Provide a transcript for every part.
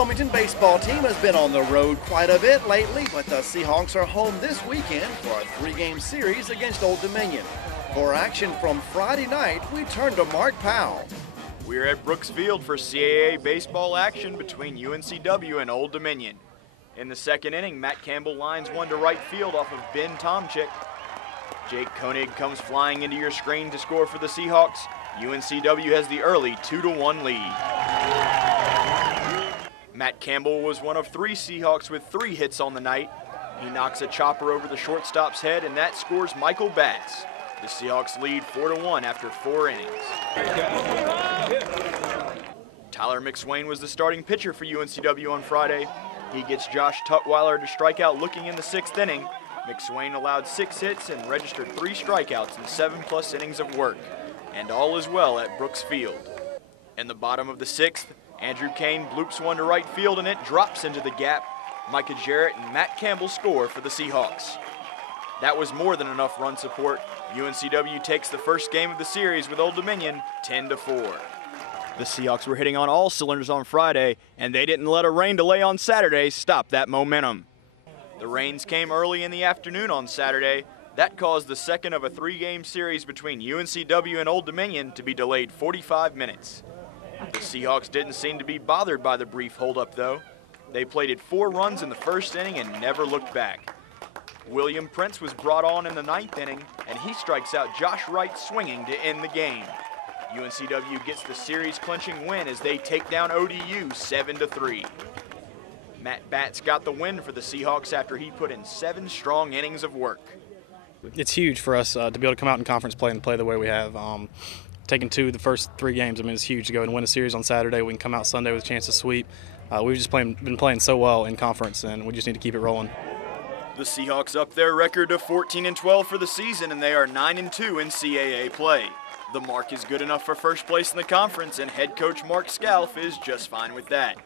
Wilmington baseball team has been on the road quite a bit lately, but the Seahawks are home this weekend for a three-game series against Old Dominion. For action from Friday night, we turn to Mark Powell. We're at Brooks Field for CAA baseball action between UNCW and Old Dominion. In the second inning, Matt Campbell lines one to right field off of Ben Tomczyk. Jake Koenig comes flying into your screen to score for the Seahawks. UNCW has the early 2-1 lead. Matt Campbell was one of three Seahawks with 3 hits on the night. He knocks a chopper over the shortstop's head, and that scores Michael Batts. The Seahawks lead 4-1 after 4 innings. Tyler McSwain was the starting pitcher for UNCW on Friday. He gets Josh Tutwiler to strike out looking in the 6th inning. McSwain allowed 6 hits and registered 3 strikeouts in 7+ innings of work. And all is well at Brooks Field. In the bottom of the 6th, Andrew Kane bloops one to right field and it drops into the gap. Micah Jarrett and Matt Campbell score for the Seahawks. That was more than enough run support. UNCW takes the first game of the series with Old Dominion 10-4. The Seahawks were hitting on all cylinders on Friday, and they didn't let a rain delay on Saturday stop that momentum. The rains came early in the afternoon on Saturday. That caused the second of a 3-game series between UNCW and Old Dominion to be delayed 45 minutes. The Seahawks didn't seem to be bothered by the brief holdup, though. They plated 4 runs in the first inning and never looked back. William Prince was brought on in the 9th inning, and he strikes out Josh Wright swinging to end the game. UNCW gets the series-clinching win as they take down ODU 7-3. Matt Batts got the win for the Seahawks after he put in 7 strong innings of work. It's huge for us to be able to come out in conference play and play the way we have. Taking 2 of the first 3 games, I mean, it's huge to go and win a series on Saturday. We can come out Sunday with a chance to sweep. We've just been playing so well in conference, and we just need to keep it rolling. The Seahawks up their record of 14-12 for the season, and they are 9-2 in CAA play. The mark is good enough for first place in the conference, and head coach Mark Scalf is just fine with that.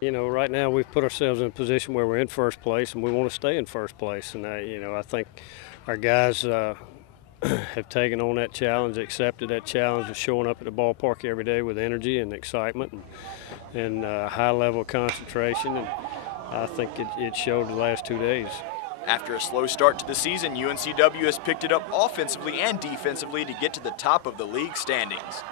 You know, right now we've put ourselves in a position where we're in first place, and we want to stay in first place. And I think our guys have taken on that challenge, accepted that challenge of showing up at the ballpark every day with energy and excitement and high level of concentration, and I think it showed the last 2 days. After a slow start to the season, UNCW has picked it up offensively and defensively to get to the top of the league standings.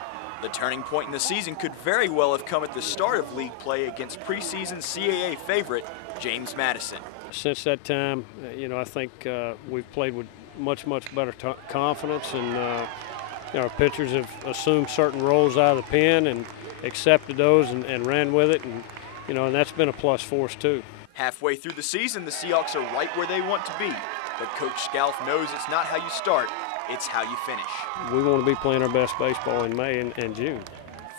The turning point in the season could very well have come at the start of league play against preseason CAA favorite James Madison. Since that time, I think we've played with much better confidence, and our pitchers have assumed certain roles out of the pen and accepted those and ran with it, and and that's been a plus for us too. Halfway through the season, the Seahawks are right where they want to be, but Coach Scalf knows it's not how you start, it's how you finish. We want to be playing our best baseball in May and June.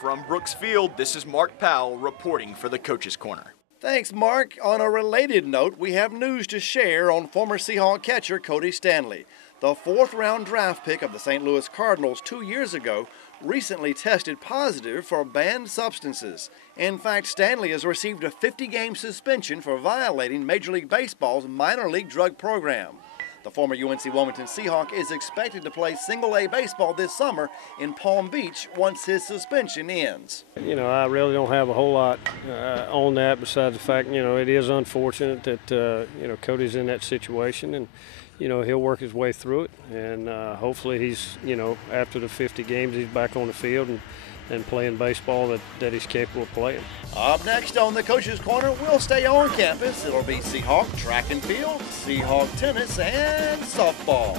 From Brooks Field, this is Mark Powell reporting for the Coach's Corner. Thanks, Mark. On a related note, we have news to share on former Seahawk catcher Cody Stanley. The 4th-round draft pick of the St. Louis Cardinals 2 years ago recently tested positive for banned substances. In fact, Stanley has received a 50-game suspension for violating Major League Baseball's minor league drug program. The former UNC Wilmington Seahawk is expected to play single-A baseball this summer in Palm Beach once his suspension ends. I really don't have a whole lot on that besides the fact, it is unfortunate that, Cody's in that situation, and, he'll work his way through it, and hopefully he's, after the 50 games, he's back on the field and playing baseball that he's capable of playing. Up next on the Coach's Corner, we'll stay on campus. It'll be Seahawk track and field, Seahawk tennis, and softball.